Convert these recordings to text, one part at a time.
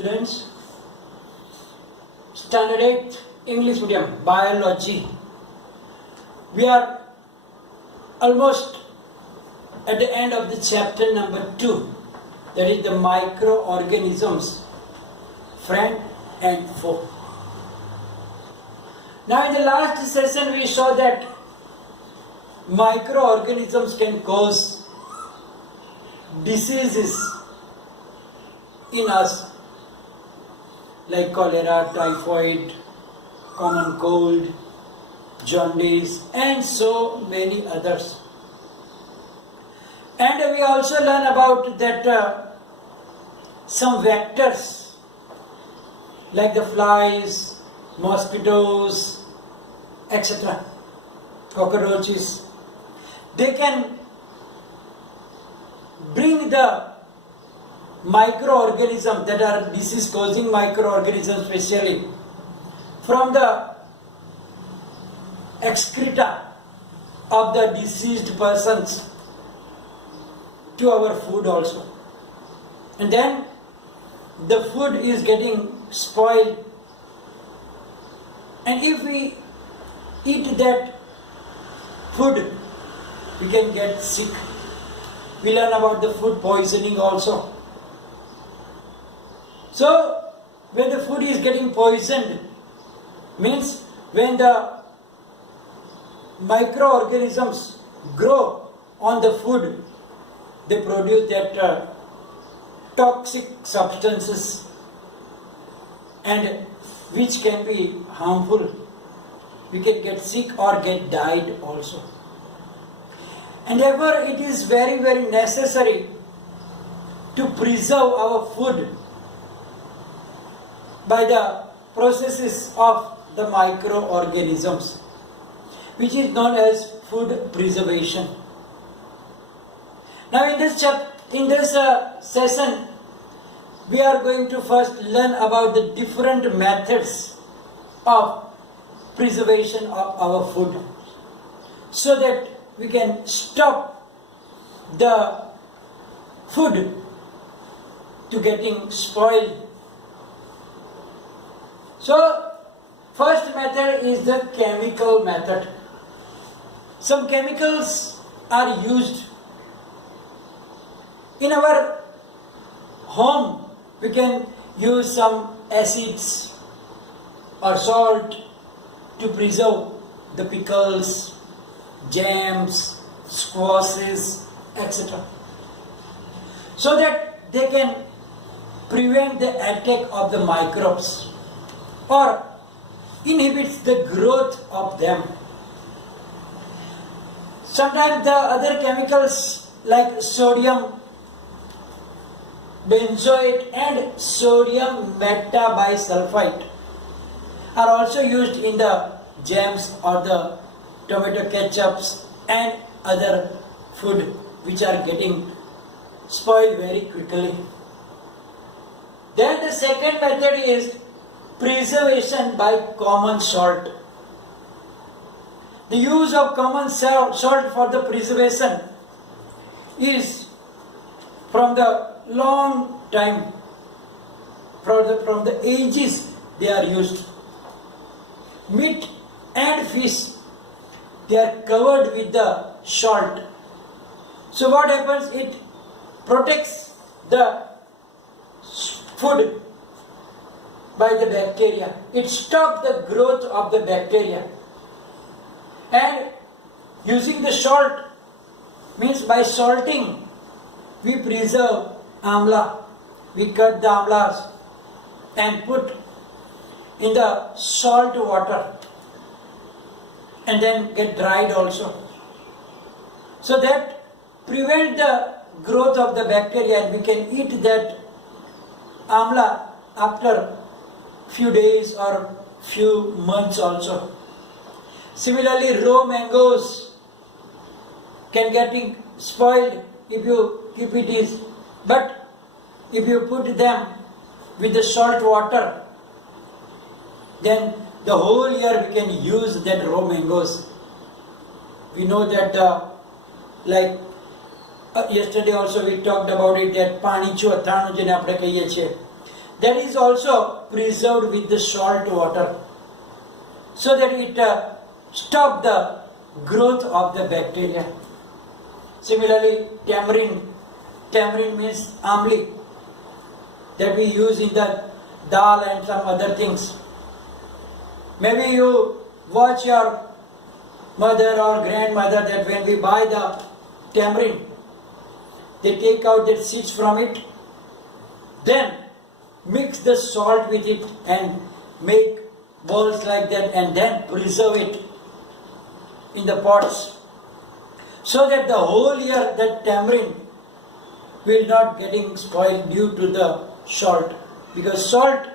students. Standard 8 English medium biology. We are almost at the end of the chapter number 2, that is the microorganisms, friend and foe. Now in the last session we saw that microorganisms can cause diseases in us like cholera, typhoid, common cold, jaundice and so many others. And we also learn about that some vectors like the flies, mosquitoes, etc., cockroaches, they can bring the microorganisms that are disease causing microorganisms especially from the excreta of the deceased persons to our food also. And then the food is getting spoiled, and if we eat that food we can get sick. We learn about the food poisoning also. So when the food is getting poisoned means when the microorganisms grow on the food, they produce that toxic substances and which can be harmful. We can get sick or get died also. And therefore it is very, very necessary to preserve our food by the processes of the microorganisms, which is known as food preservation. Now in this session, we are going to first learn about the different methods of preservation of our food, so that we can stop the food to getting spoiled. So, first method is the chemical method. Some chemicals are used in our home. We can use some acids or salt to preserve the pickles, jams, squashes, etc., so that they can prevent the attack of the microbes or inhibits the growth of them. Sometimes the other chemicals like sodium benzoate and sodium metabisulfite are also used in the jams or the tomato ketchups and other food which are getting spoiled very quickly. Then the second method is preservation by common salt. The use of common salt for the preservation is from the long time, from the ages they are used. Meat and fish, they are covered with the salt. So what happens? It protects the food by the bacteria. It stops the growth of the bacteria. And using the salt means by salting we preserve amla. We cut the amlas and put in the salt water and then get dried also, so that prevent the growth of the bacteria, and we can eat that amla after few days or few months also. Similarly, raw mangoes can get spoiled if you keep it, but if you put them with the salt water, then the whole year we can use that raw mangoes. We know that yesterday also we talked about it, that પાણી છું અથાણું જેને આપણે કહીએ છીએ, that is also preserved with the salt water, so that it stop the growth of the bacteria. Similarly, tamarind means amli, that we use in the dal and some other things. Maybe you watch your mother or grandmother that when we buy the tamarind, they take out the seeds from it, then mix the salt with it and make balls like that, and then preserve it in the pots, so that the whole year that tamarind will not getting spoiled due to the salt, because salt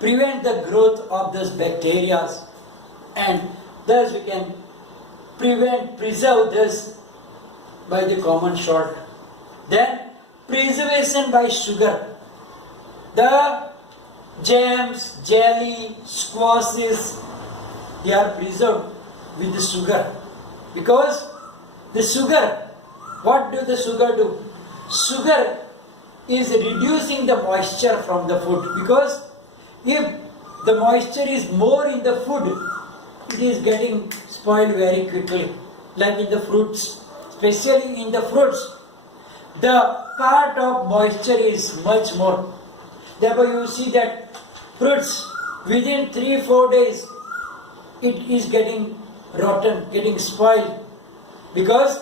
prevent the growth of those bacteria, and thus we can preserve this by the common salt. Then preservation by sugar. The jams, jelly, squashes, they are preserved with the sugar, because the sugar, what do the sugar do? Sugar is reducing the moisture from the food, because if the moisture is more in the food, it is getting spoiled very quickly, like in the fruits, especially in the fruits. The part of moisture is much more. Therefore, you see that fruits within 3-4 days it is getting rotten, getting spoiled, because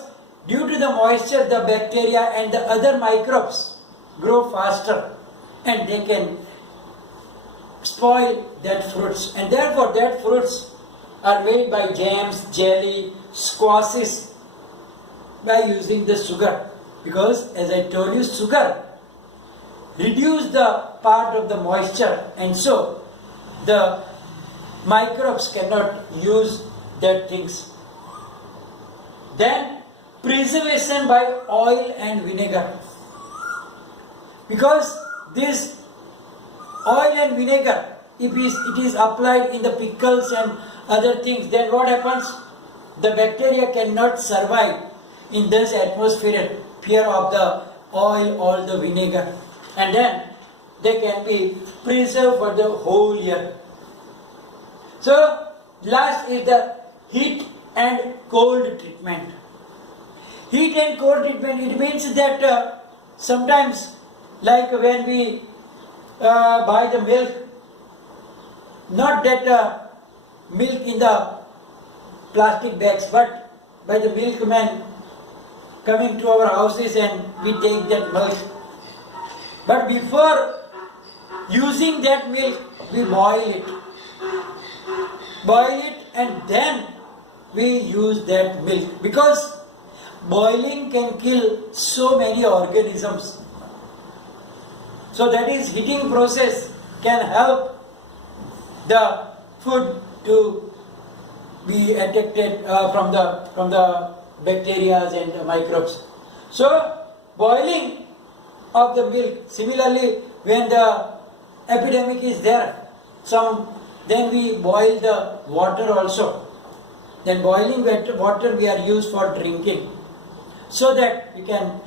due to the moisture, the bacteria and the other microbes grow faster and they can spoil that fruits, and therefore that fruits are made by jams, jelly, squashes, by using the sugar, because as I told you, sugar reduce the part of the moisture, and so the microbes cannot use that things. Then preservation by oil and vinegar, because this oil and vinegar, if it is applied in the pickles and other things, then what happens? The bacteria cannot survive in this atmosphere of the oil or the vinegar, and then they can be preserved for the whole year. So last is the heat and cold treatment. Heat and cold treatment, it means that sometimes, like when we buy the milk, not that milk in the plastic bags, but by the milkman coming to our houses and we take that milk. But before using that milk, we boil it. Boil it and then we use that milk, because boiling can kill so many organisms. So that is, heating process can help the food to be protected from the bacteria and the microbes. So boiling of the milk. Similarly, when the epidemic is there, then we boil the water also. Then boiling water we are used for drinking, so that we can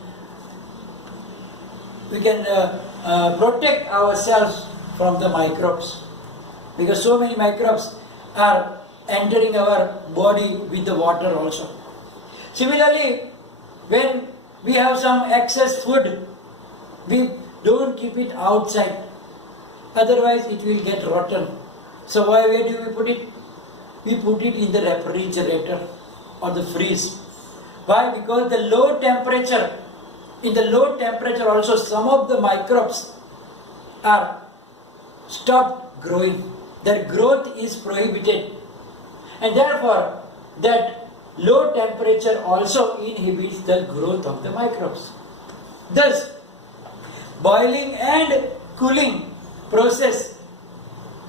protect ourselves from the microbes, because so many microbes are entering our body with the water also. Similarly, when we have some excess food, we don't keep it outside, otherwise it will get rotten. So where do we put it? We put it in the refrigerator or the freeze. Why? Because in the low temperature also some of the microbes are stopped growing. Their growth is prohibited, and therefore that low temperature also inhibits the growth of the microbes. Thus, boiling and cooling process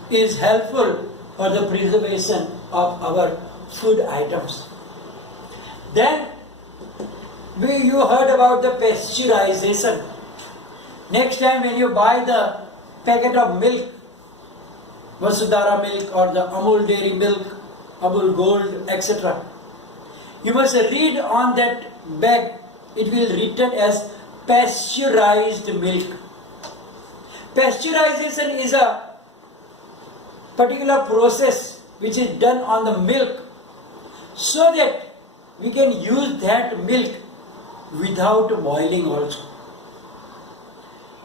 is helpful for the preservation of our food items. Then you heard about the pasteurization. Next time when you buy the packet of milk, Vasudhara milk or the Amul dairy milk, Amul Gold, etc., you must read on that bag, it will written as pasteurized milk. Pasteurization is a particular process which is done on the milk so that we can use that milk without boiling also.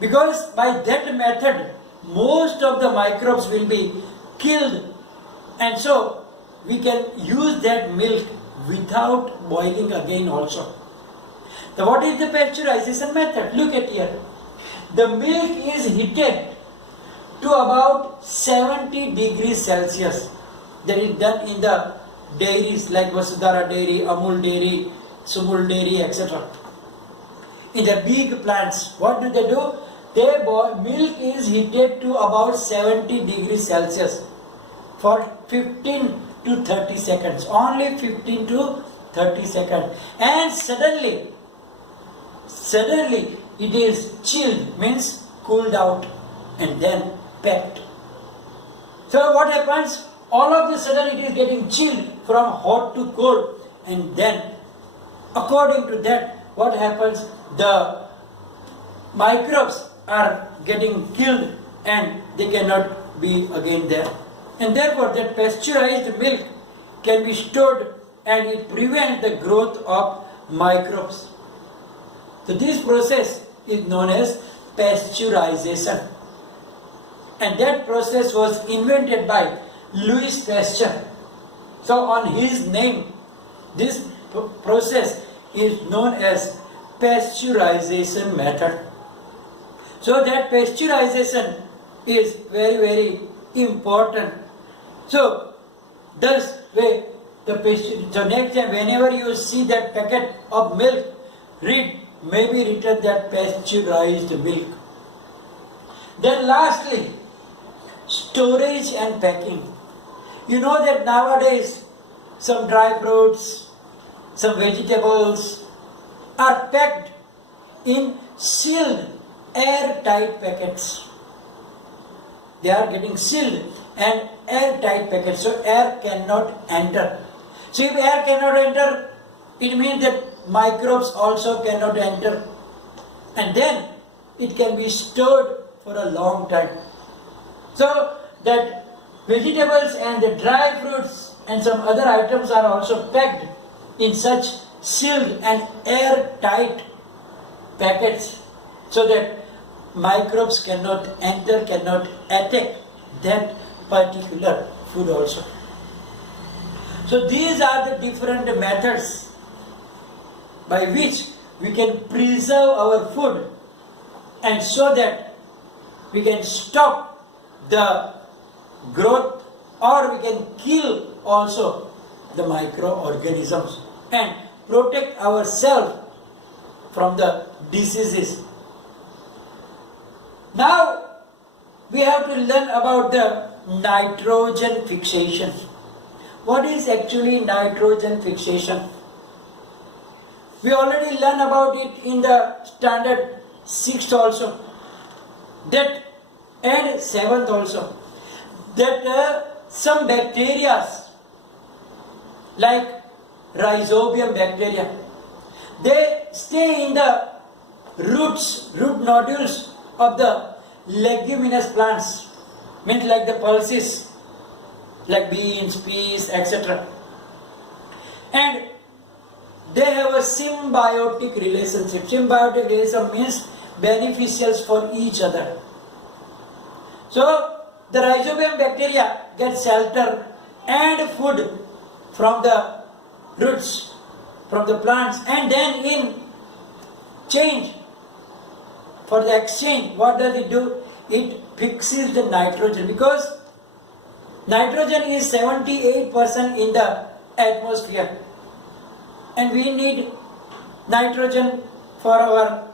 Because by that method, most of the microbes will be killed, and so we can use that milk without boiling again also. Now what is the pasteurization method? Look at here. The milk is heated to about 70 degrees Celsius. That is done in the dairies like Vasudhara Dairy, Amul Dairy, Sumul Dairy, etc. In the big plants, what do? Milk is heated to about 70 degrees Celsius for 15 to 30 seconds. Only 15 to 30 seconds. And suddenly it is chilled, means cooled out and then packed. So what happens? All of a sudden it is getting chilled from hot to cold, and then according to that, what happens? The microbes are getting killed and they cannot be again there. And therefore that pasteurized milk can be stored and it prevents the growth of microbes. So this process is known as pasteurization. And that process was invented by Louis Pasteur. So on his name, this process is known as pasteurization method. So that pasteurization is very, very important. So thus way so next time whenever you see that packet of milk, maybe written that pasteurized milk. Then lastly, storage and packing. You know that nowadays some dry fruits, some vegetables are packed in sealed airtight packets. They are getting sealed and airtight packets, so air cannot enter. So if air cannot enter, it means that microbes also cannot enter, and then it can be stored for a long time. So that vegetables and the dry fruits and some other items are also packed in such sealed and airtight packets so that microbes cannot enter, cannot attack that particular food also. So these are the different methods by which we can preserve our food, and so that we can stop the growth or we can kill also the microorganisms and protect ourselves from the diseases. Now we have to learn about the nitrogen fixation. What is actually nitrogen fixation? We already learned about it in the standard 6th also, that and 7th also, that some bacteria like rhizobium bacteria, they stay in the root nodules of the leguminous plants, means like the pulses, like beans, peas, etc. And they have a symbiotic relationship. Symbiotic relationship means beneficials for each other. So the rhizobium bacteria get shelter and food from the roots, from the plants, and then in change for the exchange, what does it do? It fixes the nitrogen, because nitrogen is 78% in the atmosphere, and we need nitrogen for our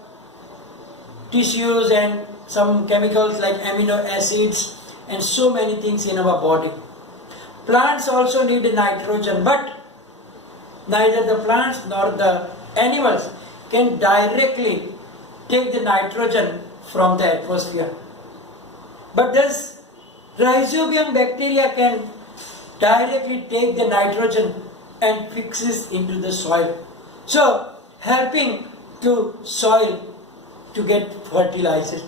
tissues and some chemicals like amino acids and so many things in our body. Plants also need nitrogen, but neither the plants nor the animals can directly take the nitrogen from the atmosphere. But this rhizobium bacteria can directly take the nitrogen and fixes into the soil, so helping to soil to get fertilized.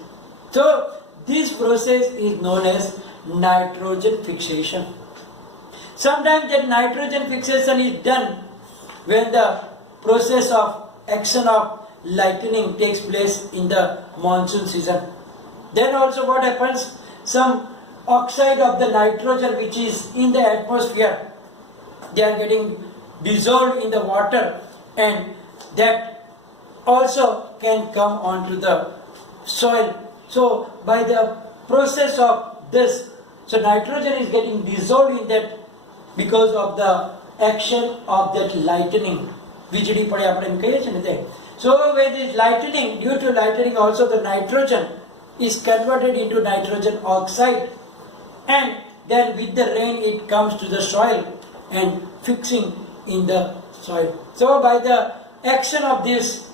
So this process is known as nitrogen fixation. Sometimes that nitrogen fixation is done when the process of action of lightning takes place in the monsoon season. Then also what happens? Some oxide of the nitrogen which is in the atmosphere, they are getting dissolved in the water, and that also can come onto the soil. So by the process of this, so nitrogen is getting dissolved in that because of the action of that lightning. વીજળી પડે આપણે એમ કહીએ છીએ ને તે. So when this lightning, due to lightning also the nitrogen is converted into nitrogen oxide, and then with the rain it comes to the soil and fixing in the soil. So by the action of this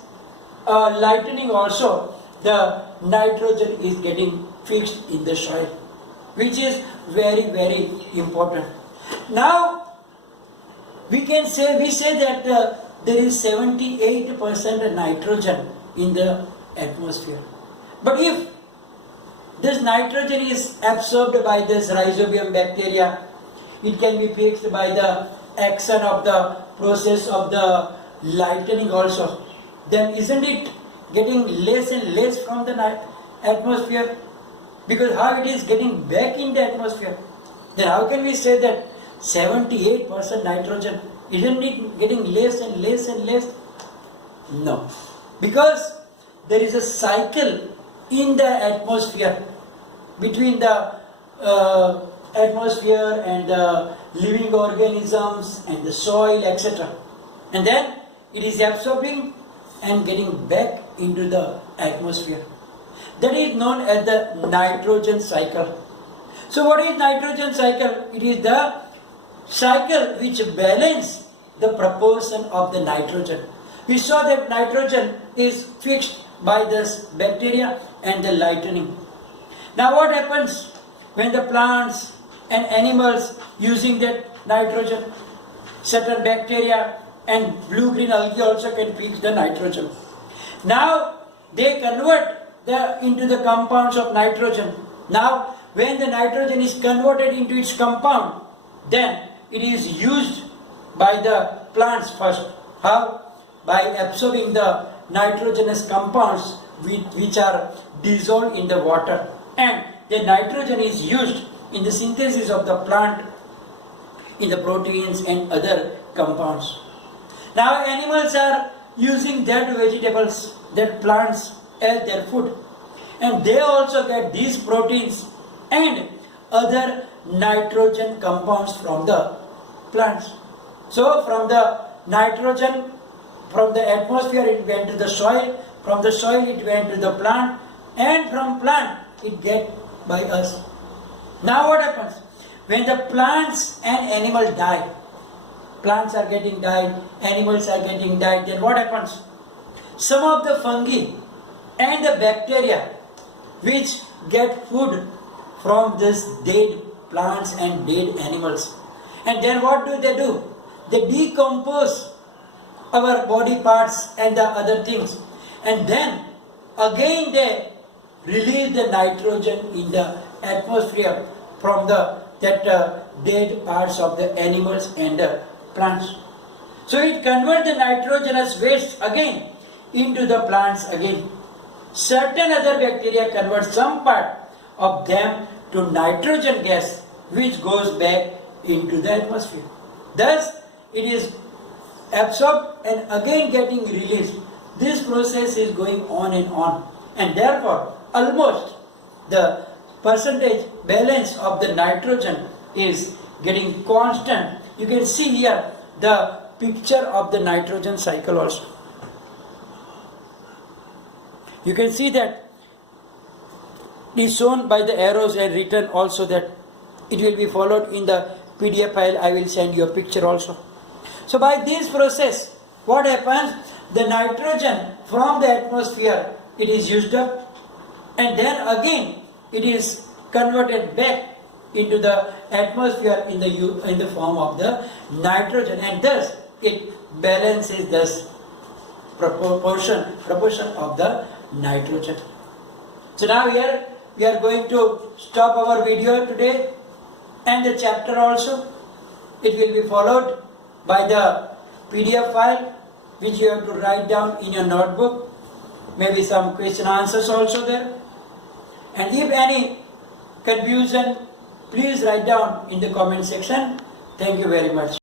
lightning also the nitrogen is getting fixed in the soil, which is very, very important. Now we say that there is 78% nitrogen in the atmosphere. But if this nitrogen is absorbed by this rhizobium bacteria, it can be fixed by the action of the process of the lightning also. Then isn't it getting less and less from the atmosphere? Because how it is getting back in the atmosphere? Then how can we say that 78% nitrogen? Isn't it getting less and less and less? No. Because there is a cycle in the atmosphere between the atmosphere and the living organisms and the soil, etc. And then it is absorbing and getting back into the atmosphere. That is known as the nitrogen cycle. So what is nitrogen cycle? It is the cycle which balances the proportion of the nitrogen. We saw that nitrogen is fixed by this bacteria and the lightning. Now what happens when the plants and animals using that nitrogen? Certain bacteria and blue-green algae also can fix the nitrogen. Now they convert into the compounds of nitrogen. Now when the nitrogen is converted into its compound, then it is used by the plants first. How? By absorbing the nitrogenous compounds which are dissolved in the water, and the nitrogen is used in the synthesis of the plant in the proteins and other compounds. Now animals are using that vegetables, that plants as their food, and they also get these proteins and other nitrogen compounds from the plants. So from the nitrogen, from the atmosphere it went to the soil, from the soil it went to the plant, and from plant it get by us. Now what happens? When the plants and animals die, plants are getting died, animals are getting died, then what happens? Some of the fungi and the bacteria which get food from this dead plants and dead animals. And then what do? They decompose our body parts and the other things. And then again they release the nitrogen in the atmosphere from that dead parts of the animals and the plants. So it converts the nitrogenous waste again into the plants again. Certain other bacteria convert some part of them to nitrogen gas, which goes back into the atmosphere. Thus, it is absorbed and again getting released. This process is going on, and therefore, almost the percentage balance of the nitrogen is getting constant. You can see here the picture of the nitrogen cycle also. You can see that it is shown by the arrows and written also that it will be followed in the PDF file. I will send you a picture also. So by this process, what happens? The nitrogen from the atmosphere, it is used up, and then again it is converted back into the atmosphere in the form of the nitrogen, and thus it balances this proportion of the nitrogen. So now here we are going to stop our video today and the chapter also. It will be followed by the PDF file which you have to write down in your notebook. Maybe some question answers also there. And if any confusion, please write down in the comment section. Thank you very much.